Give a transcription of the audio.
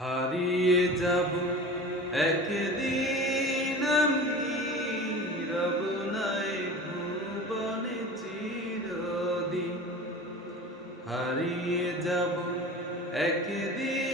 হারিয়ে যাব একদিন আমি রব নাই ভুবনে চিরদিন। হারিয়ে যাব একদিন